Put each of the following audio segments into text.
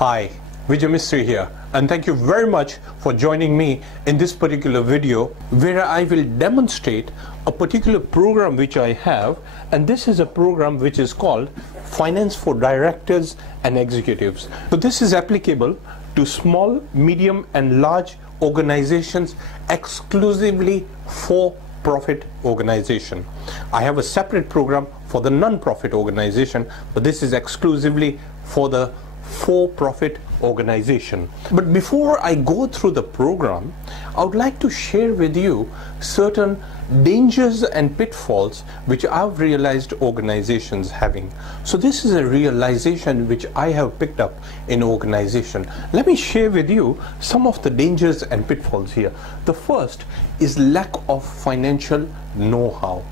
Hi, Vijay Mistry here, and thank you very much for joining me in this particular video where I will demonstrate a particular program which I have, and this is a program which is called Finance for Directors and Executives. So this is applicable to small, medium and large organizations, exclusively for profit organization. I have a separate program for the non-profit organization, but this is exclusively for the for-profit organization. But before I go through the program, I would like to share with you certain dangers and pitfalls which I've realized organizations having. So this is a realization which I have picked up in organization. Let me share with you some of the dangers and pitfalls here. The first is lack of financial know-how.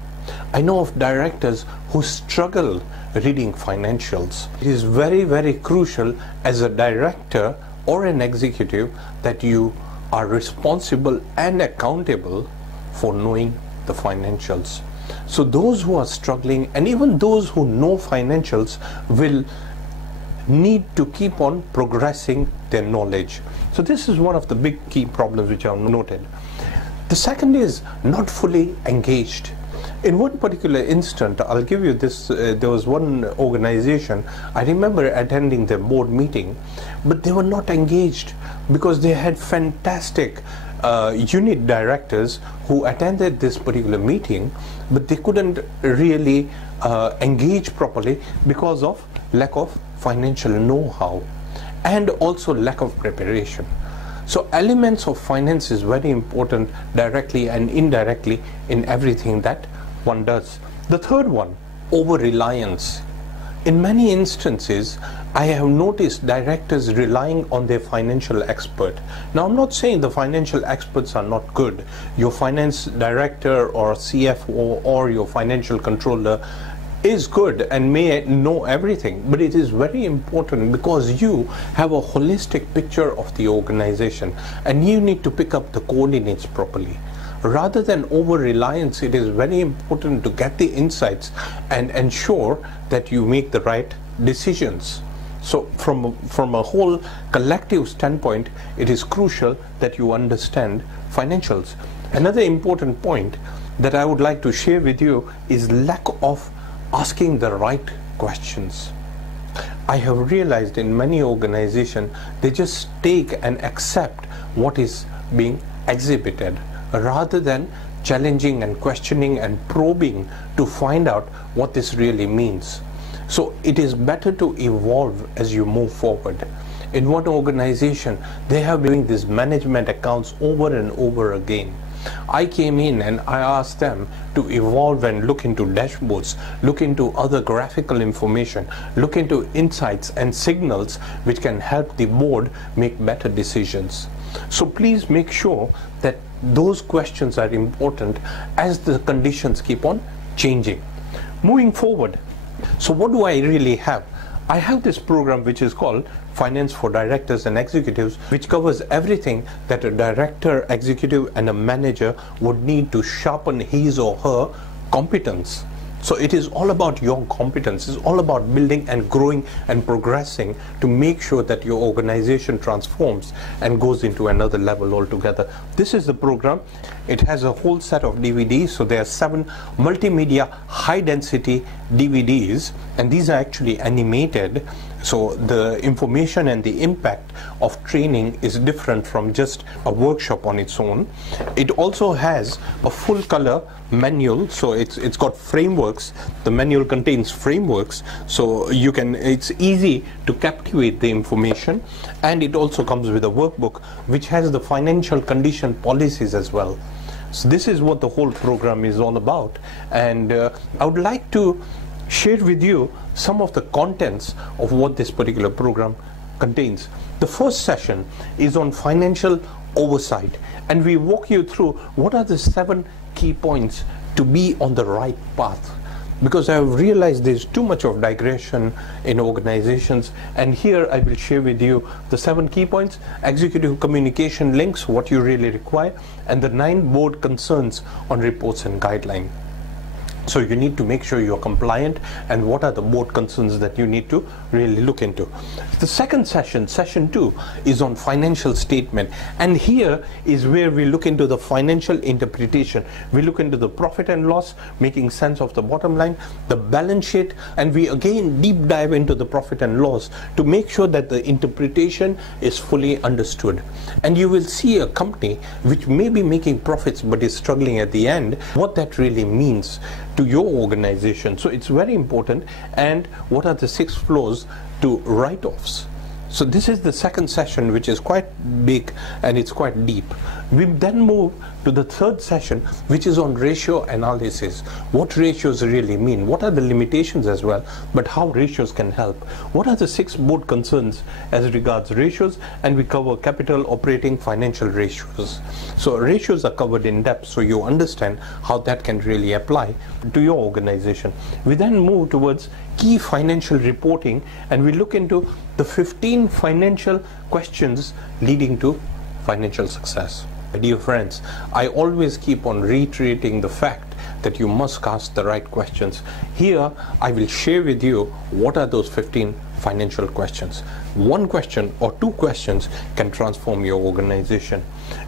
I know of directors who struggle reading financials. It is very, very crucial as a director or an executive that you are responsible and accountable for knowing the financials. So those who are struggling, and even those who know financials, will need to keep on progressing their knowledge. So this is one of the big key problems which I've noted. The second is not fully engaged. In one particular instant, I'll give you this, there was one organization, I remember attending their board meeting, but they were not engaged because they had fantastic unit directors who attended this particular meeting, but they couldn't really engage properly because of lack of financial know-how and also lack of preparation. So elements of finance is very important directly and indirectly in everything that one does. The third one, over-reliance. In many instances, I have noticed directors relying on their financial expert. Now, I'm not saying the financial experts are not good. Your finance director or CFO or your financial controller is good and may know everything, but it is very important because you have a holistic picture of the organization and you need to pick up the coordinates properly. Rather than over-reliance, it is very important to get the insights and ensure that you make the right decisions. So from a whole collective standpoint, it is crucial that you understand financials. Another important point that I would like to share with you is lack of asking the right questions. I have realized in many organizations, they just take and accept what is being exhibited, rather than challenging and questioning and probing to find out what this really means. So it is better to evolve as you move forward. In one organization, they have been doing these management accounts over and over again. I came in and I asked them to evolve and look into dashboards, look into other graphical information, look into insights and signals which can help the board make better decisions. So please make sure that those questions are important as the conditions keep on changing. Moving forward, so what do I really have? I have this program which is called Finance for Directors and Executives, which covers everything that a director, executive and a manager would need to sharpen his or her competence. So it is all about your competence. It's all about building and growing and progressing to make sure that your organization transforms and goes into another level altogether. This is the program. It has a whole set of DVDs. So there are 7 multimedia high density DVDs, and these are actually animated. So the information and the impact of training is different from just a workshop on its own. It also has a full color manual, so it's got frameworks. The manual contains frameworks, so you can, it's easy to captivate the information, and it also comes with a workbook which has the financial condition policies as well. So this is what the whole program is all about, and I would like to share with you some of the contents of what this particular program contains. The first session is on financial oversight, and we walk you through what are the 7 key points to be on the right path, because I have realized there's too much of digression in organizations, and here I will share with you the 7 key points, executive communication links, what you really require, and the 9 board concerns on reports and guidelines. So you need to make sure you're compliant, and what are the board concerns that you need to really look into. The second session, session 2, is on financial statement, and here is where we look into the financial interpretation. We look into the profit and loss, making sense of the bottom line, the balance sheet, and we again deep dive into the profit and loss to make sure that the interpretation is fully understood. And you will see a company which may be making profits but is struggling at the end, what that really means to your organization. So it's very important. And what are the 6 flows to write-offs? So this is the second session, which is quite big and it's quite deep. We then move to the third session, which is on ratio analysis. What ratios really mean? What are the limitations as well, but how ratios can help? What are the 6 board concerns as regards ratios? And we cover capital, operating, financial ratios. So ratios are covered in depth, so you understand how that can really apply to your organization. We then move towards key financial reporting, and we look into the 15 financial questions leading to financial success. Dear friends, I always keep on reiterating the fact that you must ask the right questions. Here I will share with you what are those 15 financial questions. 1 question or 2 questions can transform your organization.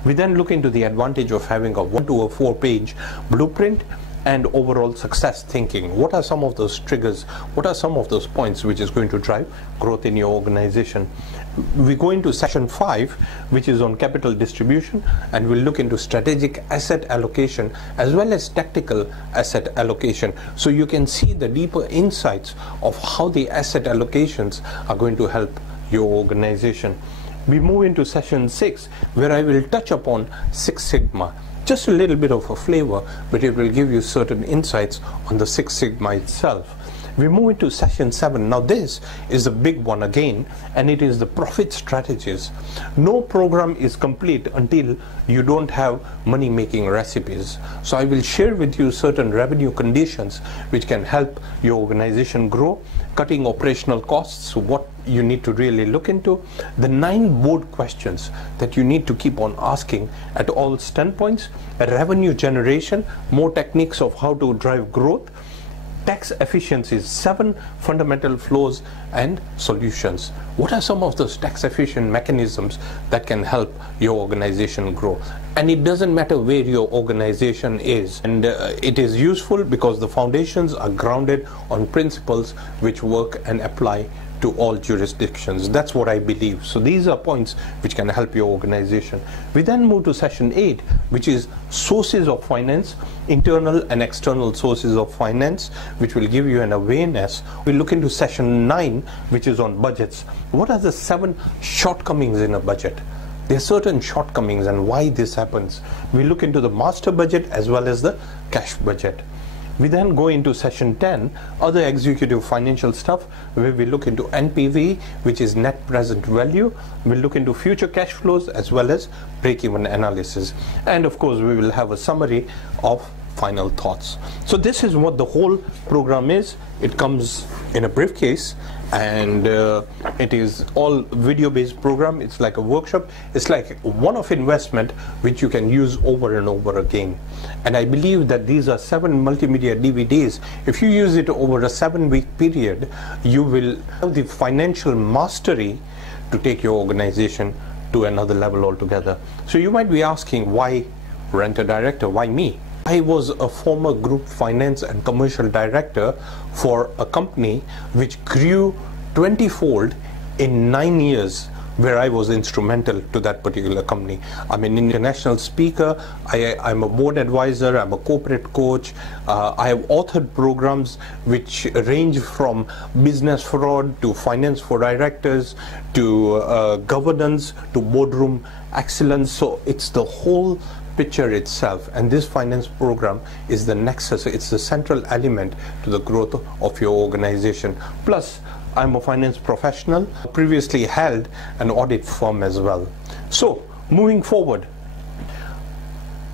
We then look into the advantage of having a 1 to 4 page blueprint and overall success thinking. What are some of those triggers? What are some of those points which is going to drive growth in your organization? We go into session 5, which is on capital distribution, and we'll look into strategic asset allocation as well as tactical asset allocation, so you can see the deeper insights of how the asset allocations are going to help your organization. We move into session 6, where I will touch upon 6 Sigma. Just a little bit of a flavor, but it will give you certain insights on the 6 Sigma itself. We move into session 7. Now this is a big one again, and it is the profit strategies. No program is complete until you don't have money making recipes. So I will share with you certain revenue conditions which can help your organization grow, cutting operational costs, what you need to really look into, the 9 board questions that you need to keep on asking at all standpoints, revenue generation, more techniques of how to drive growth, tax efficiencies, 7 fundamental flows and solutions. What are some of those tax efficient mechanisms that can help your organization grow? And it doesn't matter where your organization is, and it is useful because the foundations are grounded on principles which work and apply to all jurisdictions. That's what I believe. So these are points which can help your organization. We then move to session 8, which is sources of finance, internal and external sources of finance, which will give you an awareness. We look into session 9, which is on budgets. What are the 7 shortcomings in a budget? There are certain shortcomings and why this happens. We look into the master budget as well as the cash budget. We then go into session 10, other executive financial stuff, where we look into NPV, which is net present value. We'll look into future cash flows as well as break-even analysis. And of course, we will have a summary of final thoughts. So this is what the whole program is. It comes in a briefcase, and it is all video-based program. It's like a workshop. It's like one-off investment which you can use over and over again. And I believe that these are 7 multimedia DVDs. If you use it over a 7-week period, you will have the financial mastery to take your organization to another level altogether. So you might be asking, why Renter Director? Why me? I was a former group finance and commercial director for a company which grew 20-fold in 9 years, where I was instrumental to that particular company. I'm an international speaker, I'm a board advisor, I'm a corporate coach, I have authored programs which range from business fraud to finance for directors to governance to boardroom excellence. So it's the whole picture itself, and this finance program is the nexus, it's the central element to the growth of your organization. Plus, I'm a finance professional, previously held an audit firm as well. So, moving forward,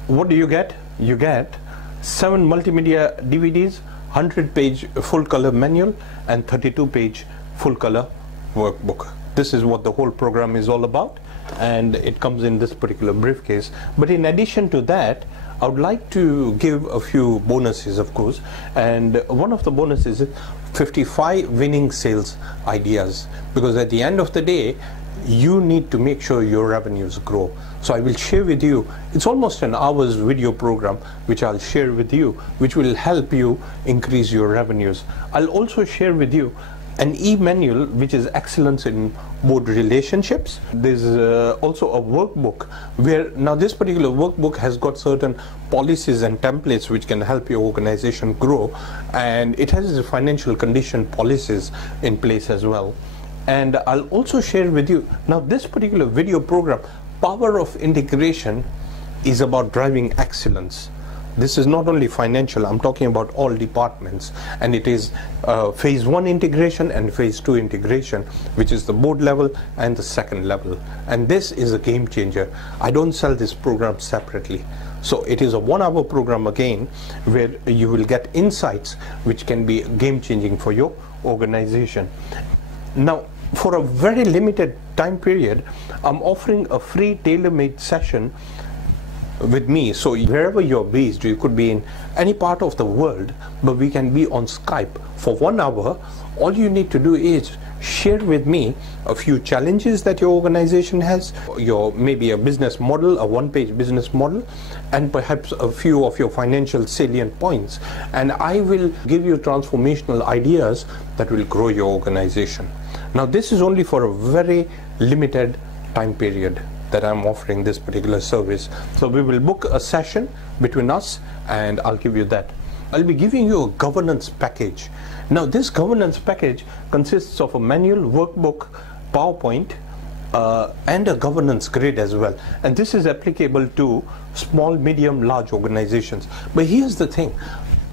what do you get? You get 7 multimedia DVDs, 100-page full-color manual, and 32-page full-color workbook. This is what the whole program is all about, and it comes in this particular briefcase. But in addition to that, I would like to give a few bonuses, of course, and one of the bonuses is 55 winning sales ideas, because at the end of the day you need to make sure your revenues grow. So I will share with you, it's almost an hour's video program which I'll share with you, which will help you increase your revenues. I'll also share with you an e-manual which is excellence in board relationships. There's also a workbook where, now this particular workbook has got certain policies and templates which can help your organization grow, and it has the financial condition policies in place as well. And I'll also share with you, now this particular video program, Power of Integration, is about driving excellence. This is not only financial, I'm talking about all departments, and it is phase 1 integration and phase 2 integration, which is the board level and the second level. And this is a game changer. I don't sell this program separately. So it is a 1-hour program again, where you will get insights which can be game changing for your organization. Now, for a very limited time period, I'm offering a free tailor-made session with me. So wherever you're based, you could be in any part of the world, but we can be on Skype for 1 hour. All you need to do is share with me a few challenges that your organization has, your maybe a business model, a one-page business model, and perhaps a few of your financial salient points, and I will give you transformational ideas that will grow your organization. Now this is only for a very limited time period that I'm offering this particular service. So we will book a session between us and I'll give you that. I'll be giving you a governance package. Now this governance package consists of a manual, workbook, PowerPoint, and a governance grid as well. And this is applicable to small, medium, large organizations. But here's the thing.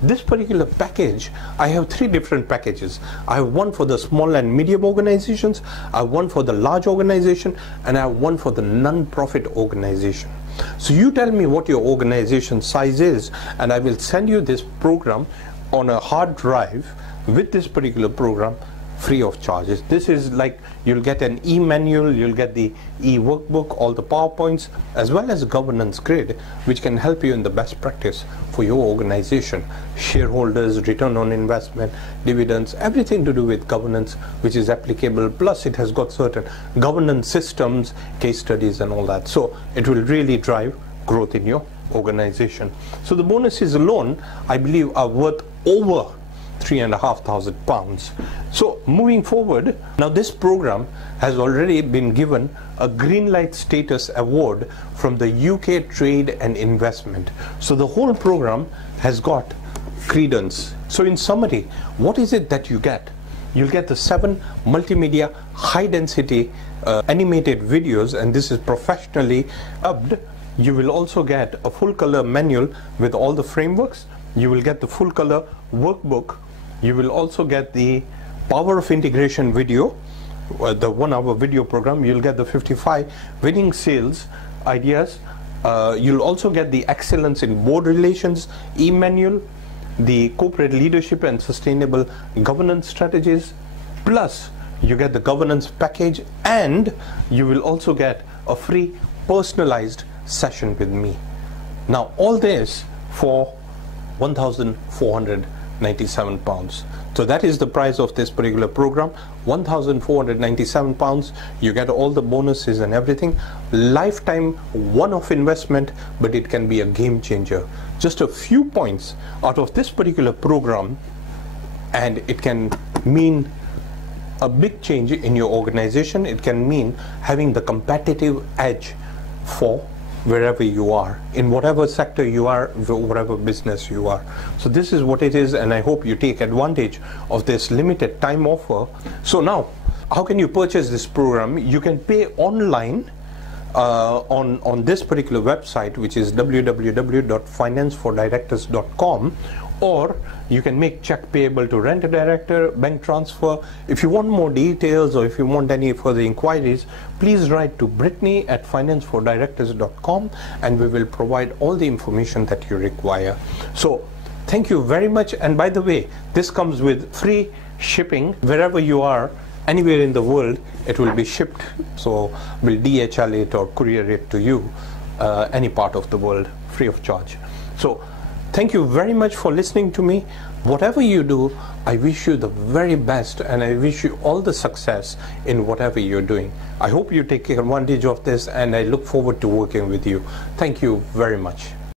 This particular package, I have 3 different packages. I have one for the small and medium organizations, I have one for the large organization, and I have one for the non-profit organization. So you tell me what your organization size is, and I will send you this program on a hard drive with this particular program free of charges. This is like, you'll get an e-manual, you'll get the e-workbook, all the PowerPoints, as well as a governance grid, which can help you in the best practice for your organization. Shareholders, return on investment, dividends, everything to do with governance, which is applicable. Plus it has got certain governance systems, case studies and all that. So it will really drive growth in your organization. So the bonuses alone, I believe, are worth over £3,500. So moving forward, now this program has already been given a green light status award from the UK Trade and Investment. So the whole program has got credence. So in summary, what is it that you get? You'll get the 7 multimedia high density animated videos, and this is professionally dubbed. You will also get a full color manual with all the frameworks. You will get the full color workbook. You will also get the Power of Integration video, the 1-hour video program. You'll get the 55 winning sales ideas. You'll also get the excellence in board relations e-manual, the corporate leadership and sustainable governance strategies, plus you get the governance package, and you will also get a free personalized session with me. Now all this for £1,497. So that is the price of this particular program, £1,497. You get all the bonuses and everything. Lifetime one-off investment, but it can be a game changer. Just a few points out of this particular program, and it can mean a big change in your organization. It can mean having the competitive edge for wherever you are, in whatever sector you are, whatever business you are. So this is what it is, and I hope you take advantage of this limited time offer. So now, how can you purchase this program? You can pay online on this particular website, which is www.financeforddirectors.com, or you can make check payable to rent a director, bank transfer. If you want more details or if you want any further inquiries, please write to Brittany at financeforddirectors.com, and we will provide all the information that you require. So thank you very much. And by the way, this comes with free shipping wherever you are. Anywhere in the world, it will be shipped. So we'll DHL it or courier it to you. any part of the world free of charge. So thank you very much for listening to me. Whatever you do, I wish you the very best, and I wish you all the success in whatever you're doing. I hope you take advantage of this, and I look forward to working with you. Thank you very much.